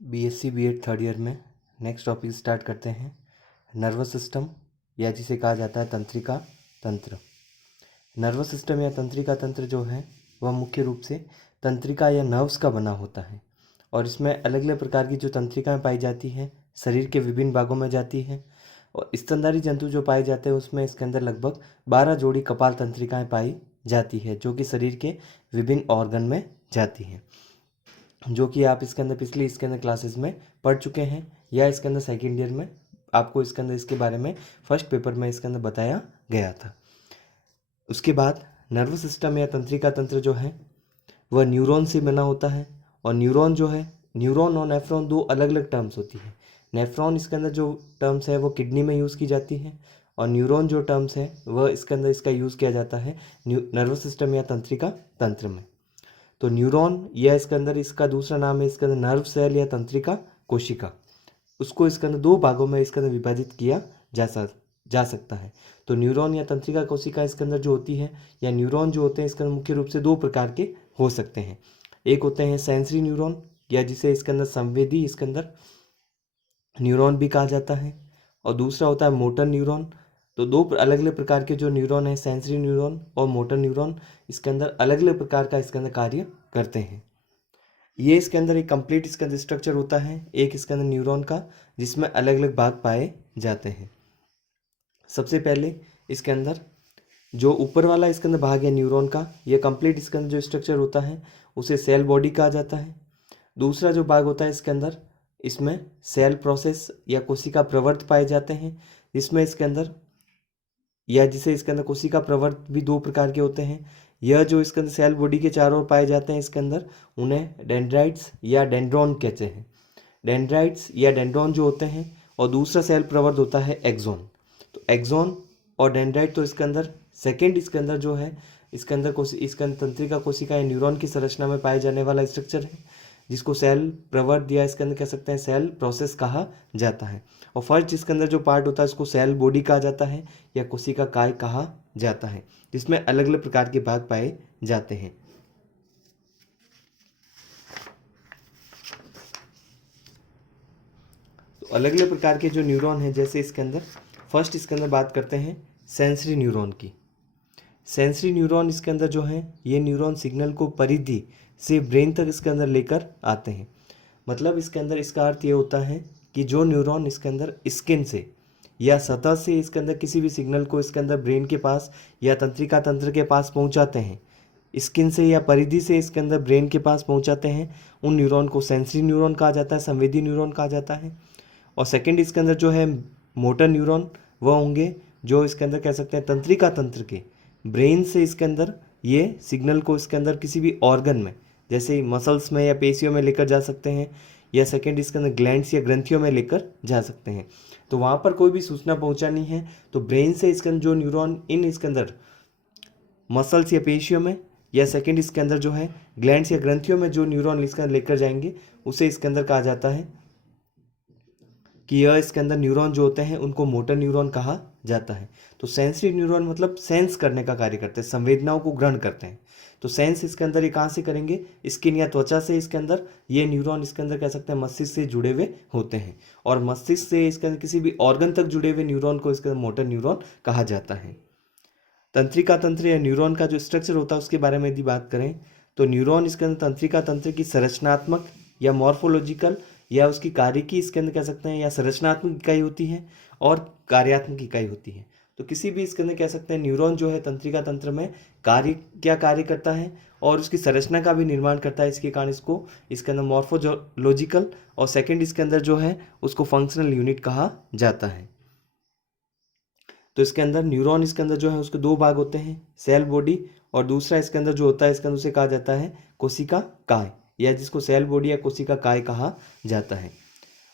BSc BEd third year में next topic start करते हैं। नर्वस सिस्टम या जिसे कहा जाता है तंत्रिका तंत्र। नर्वस सिस्टम या तंत्रिका तंत्र जो है वह मुख्य रूप से तंत्रिका या नर्व्स का बना होता है और इसमें अलग अलग प्रकार की जो तंत्रिकाएं पाई जाती हैं शरीर के विभिन्न भागों में जाती हैं। और स्तनधारी जंतु जो पाए जाते हैं उसमें इसके अंदर लगभग 12 जोड़ी कपाल तंत्रिकाएं पाई जाती है जो कि शरीर के विभिन्न ऑर्गन में जाती हैं, जो कि आप इसके अंदर क्लासेस में पढ़ चुके हैं या इसके अंदर सेकेंड ईयर में आपको इसके अंदर इसके बारे में फर्स्ट पेपर में इसके अंदर बताया गया था। उसके बाद नर्वस सिस्टम या तंत्रिका तंत्र जो है वह न्यूरॉन से बना होता है और न्यूरॉन जो है, न्यूरॉन और नेफ्रॉन दो अलग अलग टर्म्स होती है। नेफ्रॉन इसके अंदर जो टर्म्स है वो किडनी में यूज़ की जाती है और न्यूरॉन जो टर्म्स है वह इसके अंदर इसका यूज़ किया जाता है नर्वस सिस्टम या तंत्रिका तंत्र में। तो न्यूरॉन या इसके अंदर इसका दूसरा नाम है इसके अंदर नर्व सेल या तंत्रिका कोशिका। उसको इसके अंदर दो भागों में इसके अंदर विभाजित किया जा सकता है। तो न्यूरॉन या तंत्रिका कोशिका इसके अंदर जो होती है या न्यूरॉन जो होते हैं इसके अंदर मुख्य रूप से दो प्रकार के हो सकते हैं। एक होते हैं सेंसरी न्यूरॉन या जिसे इसके अंदर संवेदी इसके अंदर न्यूरॉन भी कहा जाता है और दूसरा होता है मोटर न्यूरॉन। तो दो अलग अलग प्रकार के जो न्यूरॉन है सेंसरी न्यूरॉन और मोटर न्यूरॉन इसके अंदर अलग अलग प्रकार का इसके अंदर कार्य करते हैं। ये इसके अंदर एक कंप्लीट इसके अंदर स्ट्रक्चर होता है एक इसके अंदर न्यूरॉन का जिसमें अलग अलग भाग पाए जाते हैं। सबसे पहले इसके अंदर जो ऊपर वाला इसके अंदर भाग है न्यूरॉन का, ये कंप्लीट इसके अंदर जो स्ट्रक्चर होता है उसे सेल बॉडी कहा जाता है। दूसरा जो भाग होता है इसके अंदर इसमें सेल प्रोसेस या कोशिका प्रवर्त पाए जाते हैं जिसमें इसके अंदर या जिसे इसके अंदर कोशिका प्रवर्त भी दो प्रकार के होते हैं। यह जो इसके अंदर सेल बॉडी के चारों ओर पाए जाते हैं इसके अंदर उन्हें डेंड्राइट्स या डेंड्रॉन कहते हैं। डेंड्राइट्स या डेंड्रॉन जो होते हैं और दूसरा सेल प्रवर्त होता है एक्सॉन। तो एक्सॉन और डेंड्राइट तो इसके अंदर सेकेंड इसके अंदर जो है इसके अंदर तंत्रिका कोशिका या न्यूरॉन की संरचना में पाए जाने वाला स्ट्रक्चर है जिसको सेल प्रवर्त या इसके अंदर कह सकते हैं सेल प्रोसेस कहा जाता है। और फर्स्ट इसके अंदर जो पार्ट होता है उसको सेल बॉडी कहा जाता है या कोशिका काय कहा जाता है जिसमें अलग अलग प्रकार के भाग पाए जाते हैं। तो अलग अलग प्रकार के जो न्यूरॉन हैं जैसे इसके अंदर फर्स्ट इसके अंदर बात करते हैं सेंसरी न्यूरॉन की। सेंसरी न्यूरॉन इसके अंदर जो है ये न्यूरॉन सिग्नल को परिधि से ब्रेन तक इसके अंदर लेकर आते हैं। मतलब इसके अंदर इसका अर्थ ये होता है कि जो न्यूरॉन इसके अंदर स्किन से या सतह से इसके अंदर किसी भी सिग्नल को इसके अंदर ब्रेन के पास या तंत्रिका तंत्र के पास पहुंचाते हैं, स्किन से या परिधि से इसके अंदर ब्रेन के पास पहुंचाते हैं, उन न्यूरॉन को सेंसरी न्यूरॉन कहा जाता है, संवेदी न्यूरॉन कहा जाता है। और सेकेंड इसके अंदर जो है मोटर न्यूरॉन वह होंगे जो इसके अंदर कह सकते हैं तंत्रिका तंत्र के ब्रेन से इसके अंदर ये सिग्नल को इसके अंदर किसी भी ऑर्गन में जैसे मसल्स में या पेशियों में लेकर जा सकते हैं या सेकेंड इसके अंदर ग्लैंड्स या ग्रंथियों में लेकर जा सकते हैं। तो वहाँ पर कोई भी सूचना पहुँचानी है तो ब्रेन से इसके अंदर जो न्यूरॉन इन इसके अंदर मसल्स या पेशियों में या सेकेंड इसके अंदर जो है ग्लैंड्स या ग्रंथियों में जो न्यूरॉन इसके अंदर लेकर जाएंगे उसे इसके अंदर कहा जाता है कि यह इसके अंदर न्यूरॉन जो होते हैं उनको मोटर न्यूरॉन कहा जाता है। तो सेंसरी न्यूरॉन मतलब सेंस करने का कार्य करते हैं, संवेदनाओं को ग्रहण करते हैं। तो सेंस इसके अंदर ये कहाँ से करेंगे, स्किन या त्वचा से इसके अंदर ये न्यूरॉन इसके अंदर कह सकते हैं मस्तिष्क से जुड़े हुए होते हैं और मस्तिष्क से इसके अंदर किसी भी ऑर्गन तक जुड़े हुए न्यूरॉन को इसके अंदर मोटर न्यूरॉन कहा जाता है। तंत्रिका तंत्र या न्यूरॉन का जो स्ट्रक्चर होता है उसके बारे में यदि बात करें तो न्यूरॉन इसके अंदर तंत्रिका तंत्र की संरचनात्मक या मॉर्फोलॉजिकल या उसकी कार्य की इसके अंदर कह सकते हैं या संरचनात्मक इकाई होती है और कार्यात्मक इकाई होती है। तो किसी भी इसके अंदर कह सकते हैं न्यूरॉन जो है तंत्रिका तंत्र में कार्य करता है और उसकी संरचना का भी निर्माण करता है। इसके कारण इसको इसके अंदर मॉर्फोलॉजिकल और सेकेंड इसके अंदर जो है उसको फंक्शनल यूनिट कहा जाता है। तो इसके अंदर न्यूरॉन इसके अंदर जो है उसके दो भाग होते हैं, सेल बॉडी और दूसरा इसके अंदर जो होता है इसके अंदर उसे कहा जाता है कोशिका काय या जिसको सेल बॉडी या कोशिका काय कहा जाता है।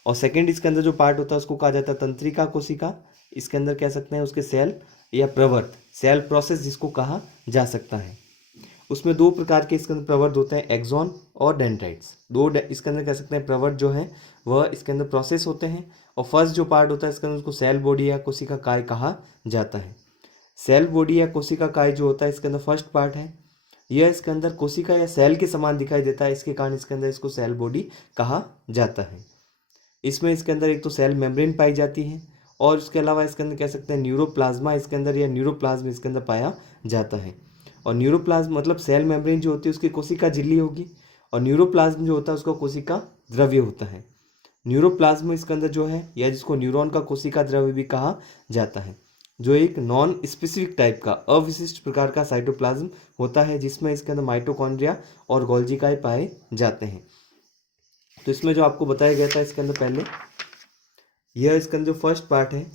और सेकेंड इसके अंदर जो पार्ट होता है उसको कहा जाता है तंत्रिका कोशिका। इसके अंदर कह सकते हैं उसके सेल या प्रवर्त सेल प्रोसेस जिसको कहा जा सकता है। उसमें दो प्रकार के इसके अंदर प्रवर्त होते हैं, एक्सॉन और डेंड्राइट्स। दो इसके अंदर कह सकते हैं प्रवर्त जो है वह इसके अंदर प्रोसेस होते हैं और फर्स्ट जो पार्ट होता है इसके अंदर उसको सेल बॉडी या कोशिका काय कहा जाता है। सेल बॉडी या कोशिका काय जो होता है इसके अंदर फर्स्ट पार्ट है यह इसके अंदर कोशिका या सेल के समान दिखाई देता है, इसके कारण इसके अंदर इसको सेल बॉडी कहा जाता है। इसमें इसके अंदर एक तो सेल मेम्ब्रेन पाई जाती है और उसके अलावा इसके अंदर कह सकते हैं न्यूरोप्लाज्मा इसके अंदर या न्यूरोप्लाज्म इसके अंदर पाया जाता है। और न्यूरोप्लाज्म मतलब सेल मेम्ब्रेन जो होती है उसकी कोशिका झिल्ली होगी और न्यूरोप्लाज्म जो होता है उसका कोशिका द्रव्य होता है। न्यूरोप्लाज्म इसके अंदर जो है या जिसको न्यूरॉन का कोशिका द्रव्य भी कहा जाता है, जो एक नॉन स्पेसिफिक टाइप का अविशिष्ट प्रकार का साइटोप्लाज्म होता है जिसमें इसके अंदर माइटोकॉन्ड्रिया और गोल्जिकाए पाए जाते हैं। तो इसमें जो आपको बताया गया था इसके अंदर पहले, यह इसके अंदर जो फर्स्ट पार्ट है,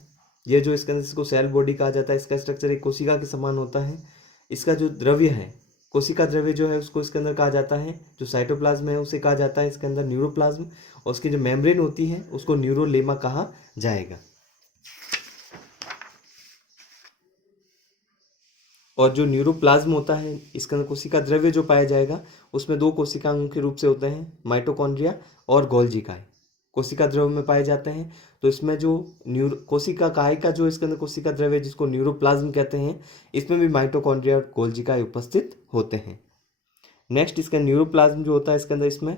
यह जो इसके अंदर इसको सेल बॉडी कहा जाता है, इसका स्ट्रक्चर एक कोशिका के समान होता है। इसका जो द्रव्य है, कोशिका द्रव्य जो है उसको इसके अंदर कहा जाता है, जो साइटोप्लाज्म है उसे कहा जाता है इसके अंदर न्यूरोप्लाज्म, और उसकी जो मेम्ब्रेन होती है उसको न्यूरोलेमा कहा जाएगा। और जो न्यूरोप्लाज्म होता है इसके अंदर कोशिका द्रव्य जो पाया जाएगा उसमें दो कोशिका मुख्य रूप से होते हैं, माइटोकॉन्ड्रिया और गोल्जिकाए कोशिका द्रव्य में पाए जाते हैं। तो इसमें जो कोशिका काय का जो इसके अंदर कोशिका द्रव्य जिसको न्यूरोप्लाज्म कहते हैं, इसमें भी माइटोकॉन्ड्रिया और गोल्जिकाए उपस्थित होते हैं। नेक्स्ट इसका न्यूरोप्लाज्म जो होता है इसके अंदर इसमें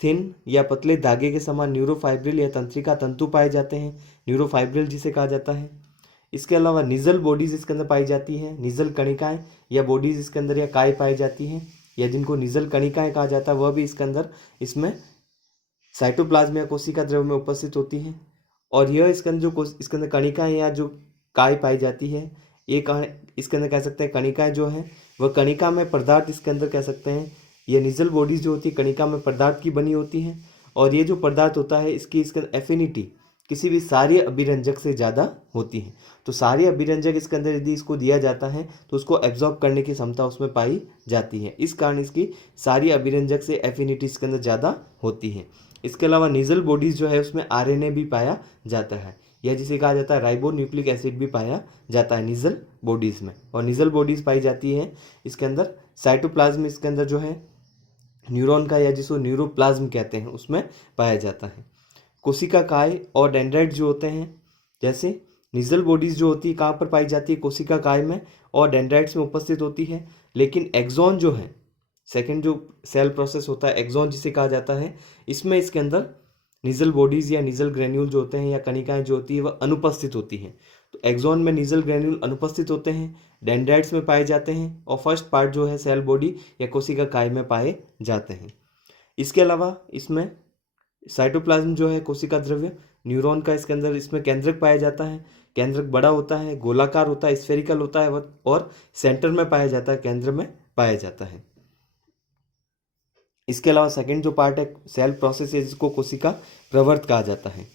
थिन या पतले धागे के समान न्यूरोफाइब्रिल या तंत्रिका तंतु पाए जाते हैं, न्यूरोफाइब्रिल जिसे कहा जाता है। इसके अलावा निजल बॉडीज इसके अंदर पाई जाती है, निजल कणिकाएं या बॉडीज इसके अंदर या काय पाई जाती हैं, या जिनको निजल कणिकाएं कहा जाता है वह भी इसके अंदर इसमें साइटोप्लाज्म या कोशिका द्रव्य में उपस्थित होती हैं। और यह इसके अंदर जो इसके अंदर कणिकाएं या जो काय पाई जाती है, एक इसके अंदर कह सकते हैं कणिकाएं जो है वह कणिका में पदार्थ इसके अंदर कह सकते हैं, ये निजल बॉडीज जो होती है कणिका में पदार्थ की बनी होती हैं। और ये जो पदार्थ होता है इसकी इसके अंदर एफिनिटी किसी भी सारे अभिरंजक से ज़्यादा होती है। तो सारे अभिरंजक इसके अंदर यदि इसको दिया जाता है तो उसको एब्जॉर्ब करने की क्षमता उसमें पाई जाती है, इस कारण इसकी सारी अभिरंजक से एफिनिटी इसके अंदर ज़्यादा होती है। इसके अलावा निजल बॉडीज जो है उसमें आरएनए भी पाया जाता है, या जिसे कहा जाता है राइबो न्यूक्लिक एसिड भी पाया जाता है निजल बॉडीज़ में। और निजल बॉडीज़ पाई जाती है इसके अंदर साइटोप्लाज्म इसके अंदर जो है न्यूरॉन का या जिसको न्यूरोप्लाज्म कहते हैं उसमें पाया जाता है। कोशिका काय और डेंड्राइट जो होते हैं, जैसे निजल बॉडीज जो होती है कहाँ पर पाई जाती है, कोशिका काय में और डेंड्राइट्स में उपस्थित होती है। लेकिन एक्सॉन जो है, सेकंड जो सेल प्रोसेस होता है एक्सॉन जिसे कहा जाता है, इसमें इसके अंदर निजल बॉडीज या निजल ग्रेन्यूल जो होते हैं या कणिकाएं जो होती है वह अनुपस्थित होती हैं। तो एक्सॉन में निजल ग्रेन्यूल अनुपस्थित होते हैं, डेंड्राइट्स में पाए जाते हैं, और फर्स्ट पार्ट जो है सेल बॉडी या कोशिका काय में पाए जाते हैं। इसके अलावा इसमें साइटोप्लाज्म जो है कोशिका द्रव्य न्यूरॉन का इसके अंदर इसमें केंद्रक पाया जाता है। केंद्रक बड़ा होता है, गोलाकार होता है, स्फेरिकल होता है और सेंटर में पाया जाता है, केंद्र में पाया जाता है। इसके अलावा सेकंड जो पार्ट है सेल प्रोसेस है जिसको कोशिका प्रवर्त कहा जाता है।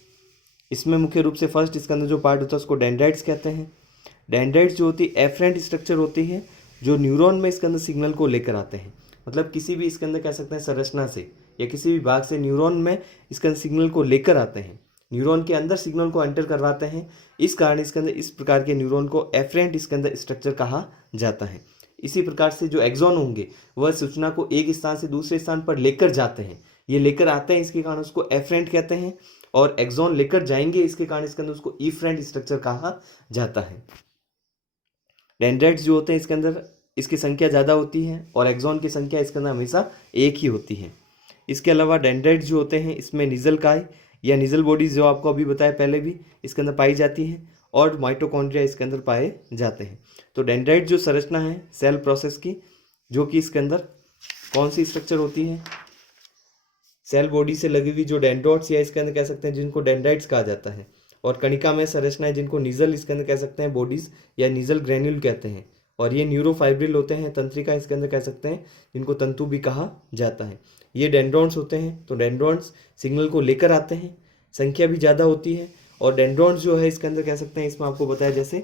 इसमें मुख्य रूप से फर्स्ट इसके अंदर जो पार्ट होता है उसको डेंड्राइट्स कहते हैं। डेंड्राइट्स जो होती है एफरेंट स्ट्रक्चर होती है जो न्यूरॉन में इसके अंदर सिग्नल को लेकर आते हैं, मतलब किसी भी इसके अंदर कह सकते हैं संरचना से या किसी भी भाग से न्यूरॉन में इसके अंदर सिग्नल को लेकर आते हैं, न्यूरॉन के अंदर सिग्नल को एंटर करवाते हैं। इस कारण इसके अंदर इस प्रकार के न्यूरॉन को एफरेंट इसके अंदर स्ट्रक्चर कहा जाता है। इसी प्रकार से जो एक्सॉन होंगे वह सूचना को एक स्थान से दूसरे स्थान पर लेकर जाते हैं, ये लेकर आते हैं, इसके कारण उसको एफरेंट कहते हैं। और एक्सॉन लेकर जाएंगे इसके कारण इसके अंदर उसको इफरेंट स्ट्रक्चर कहा जाता है। डेंड्राइट्स जो होते हैं इसके अंदर इसकी संख्या ज़्यादा होती है और एक्सॉन की संख्या इसके अंदर हमेशा एक ही होती है। इसके अलावा डेंड्राइट्स जो होते हैं इसमें निजल काय या निजल बॉडीज जो आपको अभी बताया पहले भी इसके अंदर पाई जाती हैं और माइटोकॉन्ड्रिया इसके अंदर पाए जाते हैं। तो डेंड्राइट जो संरचना है सेल प्रोसेस की, जो कि इसके अंदर कौन सी स्ट्रक्चर होती है, सेल बॉडी से लगी हुई जो डेंड्रोट्स या इसके अंदर कह सकते हैं जिनको डेंड्राइट्स कहा जाता है, और कणिका में संरचनाएं जिनको निजल इसके अंदर कह सकते हैं बॉडीज या निजल ग्रेन्यूल कहते हैं। और ये न्यूरोफाइब्रिल होते हैं, तंत्रिका इसके अंदर कह सकते हैं जिनको तंतु भी कहा जाता है। ये डेंड्रॉन्स होते हैं, तो डेंड्रॉन्स सिग्नल को लेकर आते हैं, संख्या भी ज़्यादा होती है। और डेंड्रॉन्स जो है इसके अंदर कह सकते हैं, इसमें आपको बताया जैसे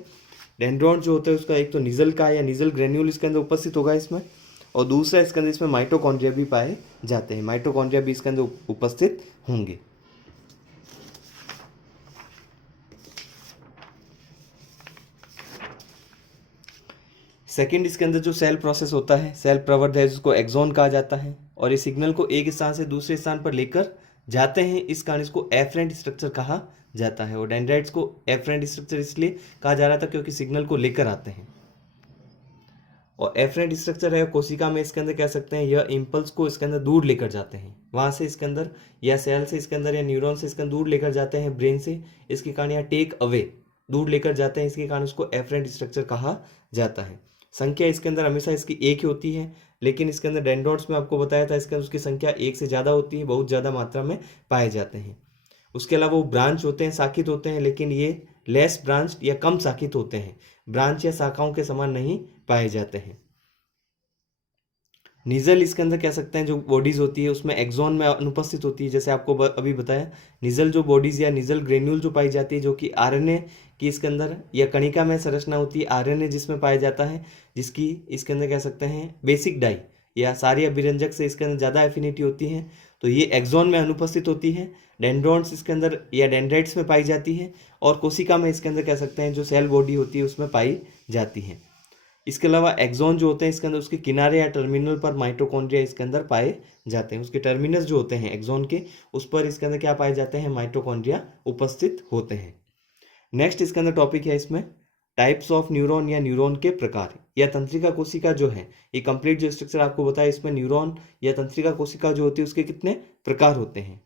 डेंड्रॉन्स जो होता है उसका एक तो निजल का या निजल ग्रेन्यूल इसके अंदर उपस्थित होगा इसमें, और दूसरा इसके अंदर इसमें माइटोकॉन्ड्रिया भी पाए जाते हैं, माइटोकॉन्ड्रिया भी इसके अंदर उपस्थित होंगे। सेकंड इसके अंदर जो सेल प्रोसेस होता है सेल प्रवर्ध है जिसको एक्सॉन कहा जाता है, और ये सिग्नल को एक स्थान से दूसरे स्थान पर लेकर जाते हैं, इस कारण इसको एफरेंट स्ट्रक्चर कहा जाता है। और डेंड्राइट्स को एफरेंट स्ट्रक्चर इसलिए कहा जा रहा था क्योंकि सिग्नल को लेकर आते हैं। और एफरेंट स्ट्रक्चर है कोशिका में, इसके अंदर कह सकते हैं यह इम्पल्स को इसके अंदर दूर लेकर जाते हैं, वहाँ से इसके अंदर या सेल से इसके अंदर या न्यूरॉन से इसके अंदर दूर लेकर जाते हैं ब्रेन से, इसके कारण या टेक अवे दूर लेकर जाते हैं, इसके कारण उसको एफरेंट स्ट्रक्चर कहा जाता है। संख्या इसके अंदर हमेशा इसकी एक ही होती है, लेकिन इसके अंदर डेंड्रॉन्स में आपको बताया था इसके अंदर उसकी संख्या एक से ज़्यादा होती है, बहुत ज़्यादा मात्रा में पाए जाते हैं। उसके अलावा वो ब्रांच होते हैं, शाखित होते हैं, लेकिन ये लेस ब्रांच या कम शाखित होते हैं, ब्रांच या शाखाओं के समान नहीं पाए जाते हैं। निजल इसके अंदर कह सकते हैं जो बॉडीज होती है उसमें एक्सॉन में अनुपस्थित होती है, जैसे आपको अभी बताया। निजल जो बॉडीज या निजल ग्रेन्यूल जो पाई जाती है जो कि आरएनए की इसके अंदर या कणिका में संरचना होती है, आरएनए जिसमें पाया जाता है, जिसकी इसके अंदर कह सकते हैं बेसिक डाई या सारी अभिरंजक से इसके अंदर ज़्यादा एफिनिटी होती है, तो ये एक्सॉन में अनुपस्थित होती है। डेंड्रॉन्स इसके अंदर या डेंड्राइट्स में पाई जाती है, और कोशिका में इसके अंदर कह सकते हैं जो सेल बॉडी होती है उसमें पाई जाती है। इसके अलावा एक्सॉन जो होते हैं इसके अंदर उसके किनारे या टर्मिनल पर माइटोकॉन्ड्रिया इसके अंदर पाए जाते हैं, उसके टर्मिनस जो होते हैं एक्सॉन के उस पर इसके अंदर क्या पाए जाते हैं, माइटोकॉन्ड्रिया उपस्थित होते हैं। नेक्स्ट इसके अंदर टॉपिक है इसमें टाइप्स ऑफ न्यूरॉन या न्यूरॉन के प्रकार या तंत्रिका कोशिका जो है, ये कंप्लीट जो स्ट्रक्चर आपको बताया इसमें न्यूरॉन या तंत्रिका कोशिका जो होती है उसके कितने प्रकार होते हैं।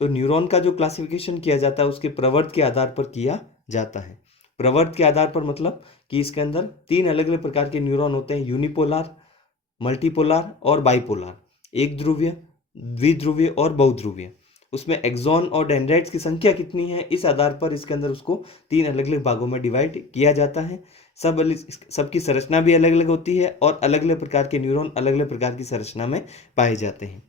तो न्यूरॉन का जो क्लासिफिकेशन किया जाता है उसके प्रवर्त के आधार पर किया जाता है। प्रवर्त के आधार पर मतलब कि इसके अंदर 3 अलग अलग प्रकार के न्यूरॉन होते हैं, यूनिपोलर, मल्टीपोलर और बाइपोलर, एक ध्रुवीय, द्विध्रुवीय और बहुध्रुवीय। उसमें एक्सॉन और डेंड्राइट्स की संख्या कितनी है इस आधार पर इसके अंदर उसको 3 अलग अलग भागों में डिवाइड किया जाता है। सबकी संरचना भी अलग अलग होती है और अलग अलग प्रकार के न्यूरॉन अलग अलग प्रकार की संरचना में पाए जाते हैं।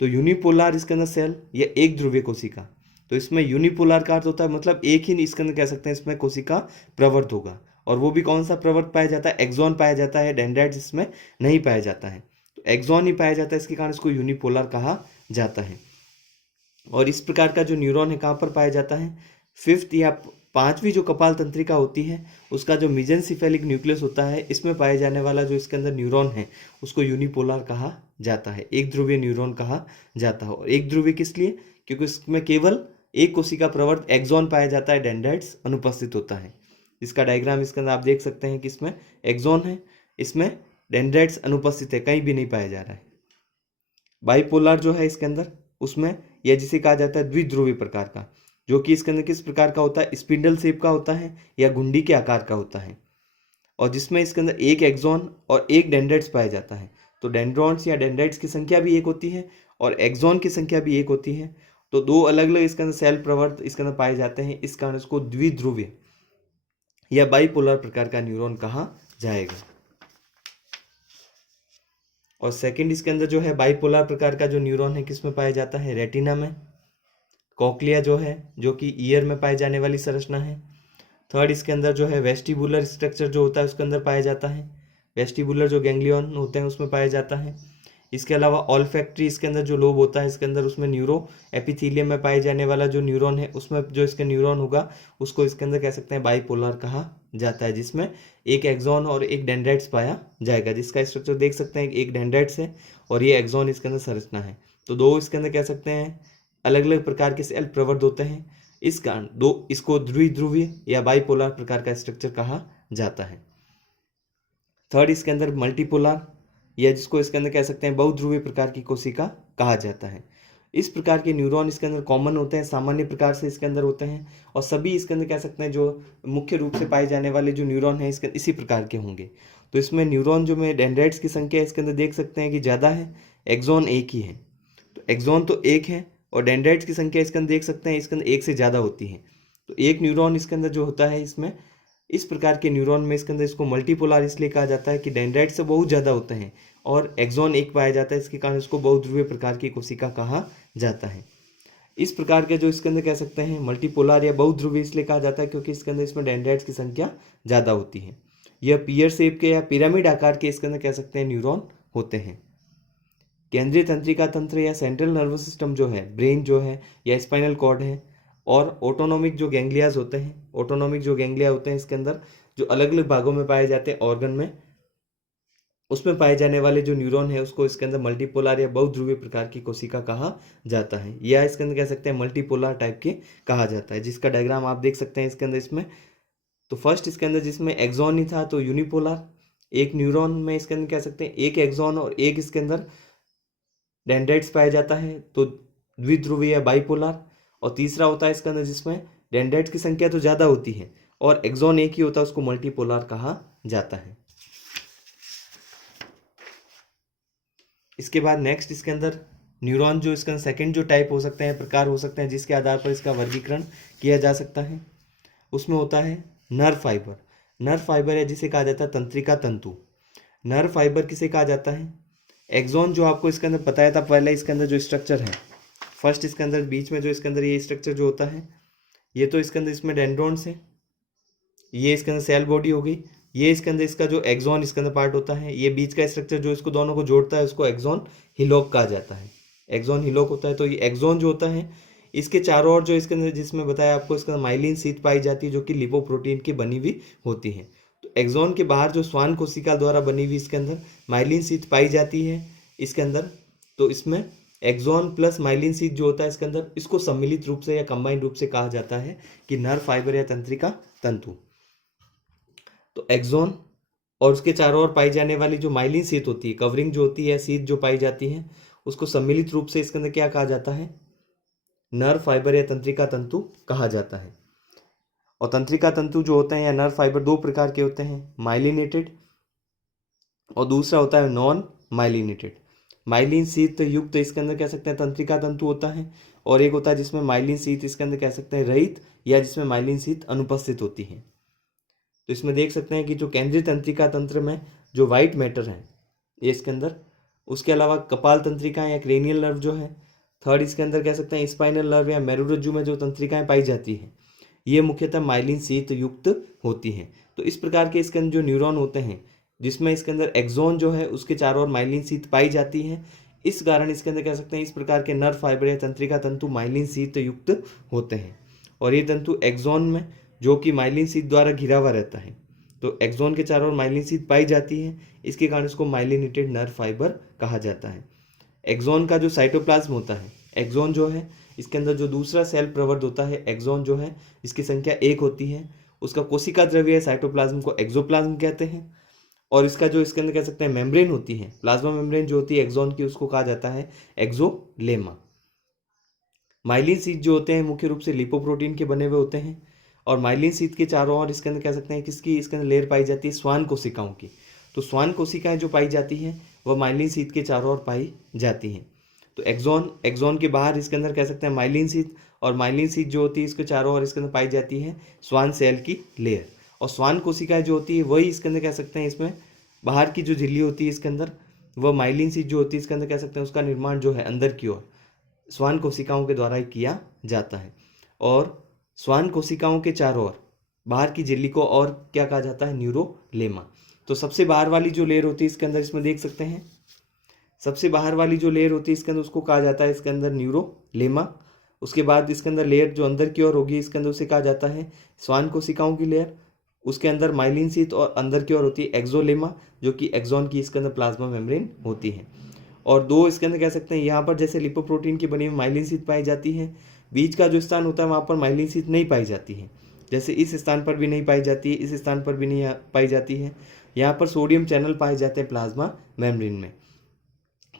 तो यूनिपोलर इसके अंदर सेल या एक ध्रुवीय कोशिका, तो इसमें यूनिपोलर का अर्थ होता है मतलब एक ही इसके अंदर कह सकते हैं इसमें कोशिका प्रवर्त होगा, और वो भी कौन सा प्रवर्त पाया जाता है, एक्सॉन पाया जाता है, डेंड्राइट्स इसमें नहीं पाया जाता है, तो एक्सॉन ही पाया जाता है, इसके कारण इसको यूनिपोलर कहा जाता है। और इस प्रकार का जो न्यूरॉन है कहाँ पर पाया जाता है, 5th या 5वीं जो कपाल तंत्रिका होती है उसका जो मेसेंसिफेलिक न्यूक्लियस होता है इसमें पाए जाने वाला जो इसके अंदर न्यूरॉन है उसको यूनिपोलर कहा जाता है, एक ध्रुवीय न्यूरॉन कहा जाता है। और एक ध्रुवीय किस लिए, क्योंकि इसमें केवल एक कोशिका प्रवर्त एक्सॉन पाया जाता है, डेंड्राइट्स अनुपस्थित होता है। इसका डायग्राम इसके अंदर आप देख सकते हैं कि इसमें एक्सॉन है, इसमें डेंड्राइट्स अनुपस्थित है, कहीं भी नहीं पाया जा रहा है। बाइपोलर जो है इसके अंदर उसमें यह जिसे कहा जाता है द्विध्रुवीय प्रकार का, जो कि इसके अंदर किस प्रकार का होता है, स्पिंडल शेप का होता है या घुंडी के आकार का होता है, और जिसमें इसके अंदर एक एक्सॉन और एक डेंड्राइट्स पाया जाता है। तो डेंड्रॉन्स या डेंड्राइट्स की संख्या भी एक होती है और एक्सॉन की संख्या भी एक होती है, तो 2 अलग अलग इसके अंदर सेल प्रवर्त इसके अंदर पाए जाते हैं, इस कारण इसको द्विध्रुवीय या बाइपोलर प्रकार का न्यूरॉन कहा जाएगा। और सेकंड इसके अंदर जो है बाइपोलर प्रकार का जो न्यूरॉन है किस में पाया जाता है, रेटिना में, कॉक्लिया जो है जो कि ईयर में पाई जाने वाली संरचना है। थर्ड इसके अंदर जो है वेस्टिबुलर स्ट्रक्चर जो होता है उसके अंदर पाया जाता है, वेस्टिबुलर जो गैंग्लियन होते हैं उसमें पाया जाता है। इसके अलावा ऑल्फैक्टरी इसके अंदर जो लोब होता है इसके अंदर उसमें न्यूरो एपिथेलियम में पाए जाने वाला जो न्यूरॉन है उसमें जो इसके न्यूरॉन होगा उसको इसके अंदर कह सकते हैं बाइपोलर कहा जाता है, जिसमें एक एक्सॉन और एक डेंड्राइट्स पाया जाएगा, जिसका स्ट्रक्चर देख सकते हैं एक डेंड्राइट्स है और ये एक्सॉन इसके अंदर संरचना है। तो 2 इसके अंदर कह सकते हैं अलग अलग प्रकार के सेल प्रवर्त होते हैं, इस कारण 2 इसको द्विध्रुवीय या बाइपोलर प्रकार का स्ट्रक्चर कहा जाता है। थर्ड इसके अंदर मल्टीपोलर या जिसको इसके अंदर कह सकते हैं बहुध्रुवीय प्रकार की कोशिका कहा जाता है। इस प्रकार के न्यूरॉन इसके अंदर कॉमन होते हैं, सामान्य प्रकार से इसके अंदर होते हैं, और सभी इसके अंदर कह सकते हैं जो मुख्य रूप से पाए जाने वाले जो न्यूरॉन हैं इसके इसी प्रकार के होंगे। तो इसमें न्यूरॉन जो में डेंड्राइट्स की संख्या इसके अंदर देख सकते हैं कि ज़्यादा है, एक्सॉन एक ही है, तो एक्सॉन तो एक है और डेंड्राइट्स की संख्या इसके अंदर देख सकते हैं इसके अंदर एक से ज़्यादा होती है। तो एक न्यूरॉन इसके अंदर जो होता है इसमें इस प्रकार के न्यूरॉन में इसके अंदर इसको मल्टीपोलर इसलिए कहा जाता है कि डेंड्राइट से बहुत ज़्यादा होते हैं और एक्सॉन एक पाया जाता है, इसके कारण इसको बहुध्रुवीय प्रकार की कोशिका कहा जाता है। इस प्रकार के जो इसके अंदर कह सकते हैं मल्टीपोलर या बहुध्रुवीय इसलिए कहा जाता है क्योंकि इसके अंदर इसमें डेंड्राइट्स की संख्या ज़्यादा होती है। यह पियर शेप के या पिरामिड आकार के इसके अंदर कह सकते हैं न्यूरॉन होते हैं। केंद्रीय तंत्रिका तंत्र या सेंट्रल नर्वस सिस्टम जो है, ब्रेन जो है या स्पाइनल कॉर्ड है, और ऑटोनोमिक जो गैंग्लियाज होते हैं, ऑटोनोमिक जो गैंग्लिया होते हैं इसके अंदर जो अलग अलग भागों में पाए जाते हैं ऑर्गन में, उसमें पाए जाने वाले जो न्यूरॉन है उसको इसके अंदर मल्टीपोलर या बहुध्रुवीय प्रकार की कोशिका कहा जाता है, या इसके अंदर कह सकते हैं मल्टीपोलर टाइप के कहा जाता है, जिसका डायग्राम आप देख सकते हैं इसके अंदर। इसमें तो फर्स्ट इसके अंदर जिसमें एक्सॉन ही था तो यूनिपोलर, एक न्यूरॉन में इसके अंदर कह सकते हैं एक एक्सॉन और एक इसके अंदर डेंड्राइट्स पाया जाता है, तो द्विध्रुवीय या बाइपोलर। और तीसरा होता है इसके अंदर जिसमें डेंड्राइट्स की संख्या तो ज़्यादा होती है और एक्सॉन एक ही होता है, उसको मल्टीपोलर कहा जाता है। इसके बाद नेक्स्ट इसके अंदर न्यूरॉन जो इसका सेकंड जो टाइप हो सकते हैं, प्रकार हो सकते हैं जिसके आधार पर इसका वर्गीकरण किया जा सकता है, उसमें होता है नर्व फाइबर। नर्व फाइबर है जिसे कहा जाता है तंत्रिका तंतु। नर्व फाइबर किसे कहा जाता है? एक्सॉन जो आपको इसके अंदर बताया था पहले, इसके अंदर जो स्ट्रक्चर है फर्स्ट, इसके अंदर बीच में जो इसके अंदर ये स्ट्रक्चर जो होता है, ये तो इसके अंदर इसमें डेंड्रॉन्स है, ये इसके अंदर सेल बॉडी हो गई, ये इसके अंदर इसका जो एक्सॉन इसके अंदर पार्ट होता है, ये बीच का स्ट्रक्चर जो इसको दोनों को जोड़ता है उसको एक्सॉन हिलोक कहा जाता है। एक्सॉन हिलोक होता है। तो ये एक्सॉन जो होता है इसके चारों ओर जो इसके अंदर जिसमें बताया आपको इसके अंदर माइलिन शीथ पाई जाती है जो कि लिपोप्रोटीन की बनी हुई होती है। तो एक्सॉन के बाहर जो श्वान कोशिका द्वारा बनी हुई इसके अंदर माइलिन शीथ पाई जाती है इसके अंदर। तो इसमें एक्सॉन प्लस माइलिन शीथ जो होता है इसके अंदर, इसको सम्मिलित रूप से या कंबाइंड रूप से कहा जाता है कि नर्व फाइबर या तंत्रिका तंतु। तो एक्सॉन और उसके चारों ओर पाई जाने वाली जो माइलिन शीथ होती है, कवरिंग जो होती है, शीथ जो पाई जाती है, उसको सम्मिलित रूप से इसके अंदर क्या कहा जाता है? नर्व फाइबर या तंत्रिका तंतु कहा जाता है। और तंत्रिका तंतु जो होते हैं या नर्व फाइबर दो प्रकार के होते हैं, माइलिनेटेड और दूसरा होता है नॉन माइलिनेटेड। माइलिन शीथ युक्त इसके अंदर कह सकते हैं तंत्रिका तंतु होता है, और एक होता है जिसमें माइलिन शीथ इसके अंदर कह सकते हैं रहित या जिसमें माइलिन शीथ अनुपस्थित होती है। तो इसमें देख सकते हैं कि जो केंद्रीय तंत्रिका तंत्र में जो वाइट मैटर है ये इसके अंदर, उसके अलावा कपाल तंत्रिकाएं या क्रेनियल नर्व जो है, थर्ड इसके अंदर कह सकते हैं स्पाइनल नर्व या मेरुरज्जु में जो तंत्रिकाएं पाई जाती हैं ये मुख्यतः माइलिन शीथ युक्त होती हैं। तो इस प्रकार के इसके अंदर जो न्यूरॉन होते हैं जिसमें इसके अंदर एक्सॉन जो है उसके चारों ओर माइलिन शीथ पाई जाती है, इस कारण इसके अंदर कह सकते हैं इस प्रकार के नर्व फाइबर या तंत्रिका तंतु माइलिन शीथ युक्त होते हैं। और ये तंतु एक्सॉन में जो कि माइलिन शीथ द्वारा घिरा हुआ रहता है, तो एक्सॉन के चारों ओर माइलिन शीथ पाई जाती है, इसके कारण इसको माइलिनेटेड नर्व फाइबर कहा जाता है। एक्सॉन का जो साइटोप्लाज्म होता है, एक्सॉन जो है इसके अंदर जो दूसरा सेल प्रवर्ध होता है, एक्सॉन जो है इसकी संख्या 1 होती है, उसका कोशिका द्रव्य है साइटोप्लाज्म को एक्सोप्लाज्म कहते हैं। और इसका जो इसके अंदर कह सकते हैं मेम्ब्रेन होती है, प्लाज्मा मेम्ब्रेन जो होती है एक्सॉन की, उसको कहा जाता है एक्सोलेमा। माइलिन शीथ जो होते हैं मुख्य रूप से लिपोप्रोटीन के बने हुए होते हैं, और माइलिन शीथ के चारों ओर इसके अंदर कह सकते हैं किसकी इसके अंदर लेयर पाई जाती है? श्वान कोशिकाओं की। तो श्वान कोशिकाएं जो पाई जाती हैं वह माइलिन शीथ के चारों ओर पाई जाती हैं। तो एक्सॉन के बाहर इसके अंदर कह सकते हैं माइलिन शीथ, और माइलिन शीथ जो होती है इसके चारों ओर इसके अंदर पाई जाती है श्वान सेल की लेयर। और श्वान कोशिकाएं जो होती है वही इसके अंदर कह सकते हैं इसमें बाहर की जो झिल्ली होती है इसके अंदर, वह माइलिन शीथ जो होती है इसके अंदर कह सकते हैं उसका निर्माण जो है अंदर की ओर श्वान कोशिकाओं के द्वारा ही किया जाता है। और श्वान कोशिकाओं के चारों ओर बाहर की झिल्ली को और क्या कहा जाता है? न्यूरोलेमा। तो सबसे बाहर वाली जो लेयर होती है इसके अंदर, इसमें देख सकते हैं सबसे बाहर वाली जो लेयर होती है इसके अंदर उसको कहा जाता है इसके अंदर न्यूरोलेमा। उसके बाद इसके अंदर लेयर जो अंदर की ओर होगी इसके अंदर उसे कहा जाता है श्वान कोशिकाओं की लेयर। उसके अंदर माइलिन शीथ और अंदर की ओर होती है एक्सोलेमा जो कि एक्सॉन की इसके अंदर प्लाज्मा मेम्ब्रेन होती है। और दो इसके अंदर कह सकते हैं यहाँ पर जैसे लिपोप्रोटीन की बनी हुई माइलिन शीथ पाई जाती है, बीच का जो स्थान होता है वहाँ पर माइलिन शीथ नहीं पाई जाती है, जैसे इस स्थान पर भी नहीं पाई जाती है, इस स्थान पर भी नहीं पाई जाती है। यहाँ पर सोडियम चैनल पाए जाते हैं प्लाज्मा मेम्ब्रेन में।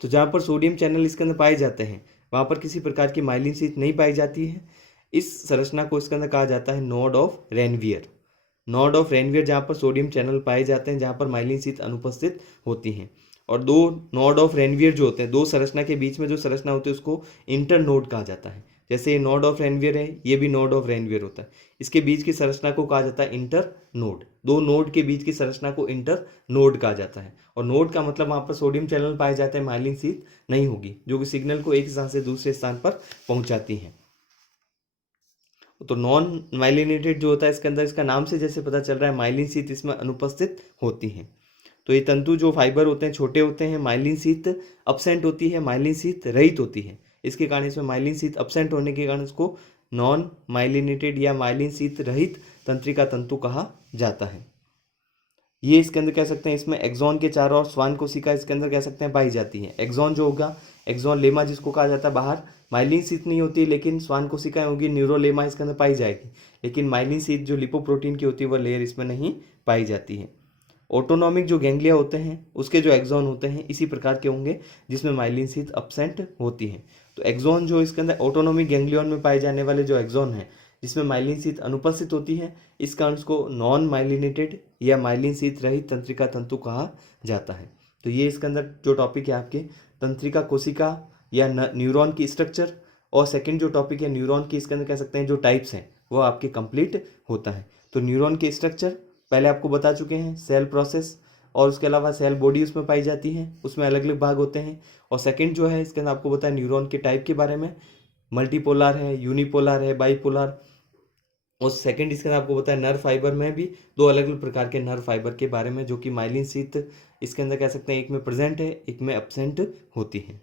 तो जहाँ पर सोडियम चैनल इसके अंदर पाए जाते हैं वहाँ पर किसी प्रकार की माइलिन शीथ नहीं पाई जाती है। इस संरचना को इसके अंदर कहा जाता है node of Ranvier. Node of Ranvier जहाँ पर सोडियम चैनल पाए जाते हैं, जहाँ पर माइलिन शीथ अनुपस्थित होती हैं। और दो नोड ऑफ रेनवियर जो होते हैं, दो संरचना के बीच में जो संरचना होती है उसको इंटर नोड कहा जाता है। जैसे ये नोड ऑफ रेनवियर है, ये भी नोड ऑफ रेनवियर होता है, इसके बीच की संरचना को कहा जाता है इंटर नोड। दो नोड के बीच की संरचना को इंटर नोड कहा जाता है। और नोड का मतलब वहाँ पर सोडियम चैनल पाए जाते हैं, माइलिन शीथ नहीं होगी, जो कि सिग्नल को एक स्थान से दूसरे स्थान पर पहुँचाती हैं। तो नॉन माइलिनेटेड जो होता है इसके अंदर, इसका नाम से जैसे पता चल रहा है माइलिन शीथ इसमें अनुपस्थित होती हैं। तो ये तंतु जो फाइबर होते हैं छोटे होते हैं, माइलिन शीथ अपसेंट होती है, माइलिन शीथ रहित होती है। इसके कारण इसमें माइलिन शीथ अपसेंट होने के कारण इसको नॉन माइलिनेटेड या माइलिन शीथ रहित तंत्रिका तंतु कहा जाता है। ये इसके अंदर कह सकते हैं इसमें एक्सॉन के चारों ओर श्वान कोशिका इसके अंदर कह सकते हैं पाई जाती है। एक्सॉन जो होगा, एक्सॉन लेमा जिसको कहा जाता है, बाहर माइलिन शीथ नहीं होती लेकिन श्वान कोशिकाएं होगी, न्यूरोलेमा इसके अंदर पाई जाएगी, लेकिन माइलिन शीथ जो लिपोप्रोटीन की होती है वह लेयर इसमें नहीं पाई जाती है। ऑटोनॉमिक जो गैंग्लिया होते हैं उसके जो एक्सॉन होते हैं इसी प्रकार के होंगे जिसमें माइलिन शीथ अब्सेंट होती है। तो एक्सॉन जो इसके अंदर ऑटोनॉमिक गैंग्लियन में पाए जाने वाले जो एक्सॉन हैं जिसमें माइलिन शीथ अनुपस्थित होती है, इस कारण उसको नॉन माइलिनेटेड या माइलिन शीथ रहित तंत्रिका तंतु कहा जाता है। तो ये इसके अंदर जो टॉपिक है आपके तंत्रिका कोशिका या न्यूरॉन की स्ट्रक्चर, और सेकंड जो टॉपिक है न्यूरॉन की, इसके अंदर कह सकते हैं जो टाइप्स हैं वो आपके कंप्लीट होता है। तो न्यूरॉन के स्ट्रक्चर पहले आपको बता चुके हैं, सेल प्रोसेस, और उसके अलावा सेल बॉडी उसमें पाई जाती है, उसमें अलग अलग भाग होते हैं। और सेकंड जो है इसके अंदर आपको बताया न्यूरॉन के टाइप के बारे में, मल्टीपोलर है, यूनिपोलर है, बाईपोलर। और सेकंड इसके अंदर आपको बताया नर्व फाइबर में भी दो अलग अलग प्रकार के नर्व फाइबर के बारे में, जो कि माइलिन शीथ इसके अंदर कह सकते हैं एक में प्रेजेंट है, एक में एब्सेंट होती है।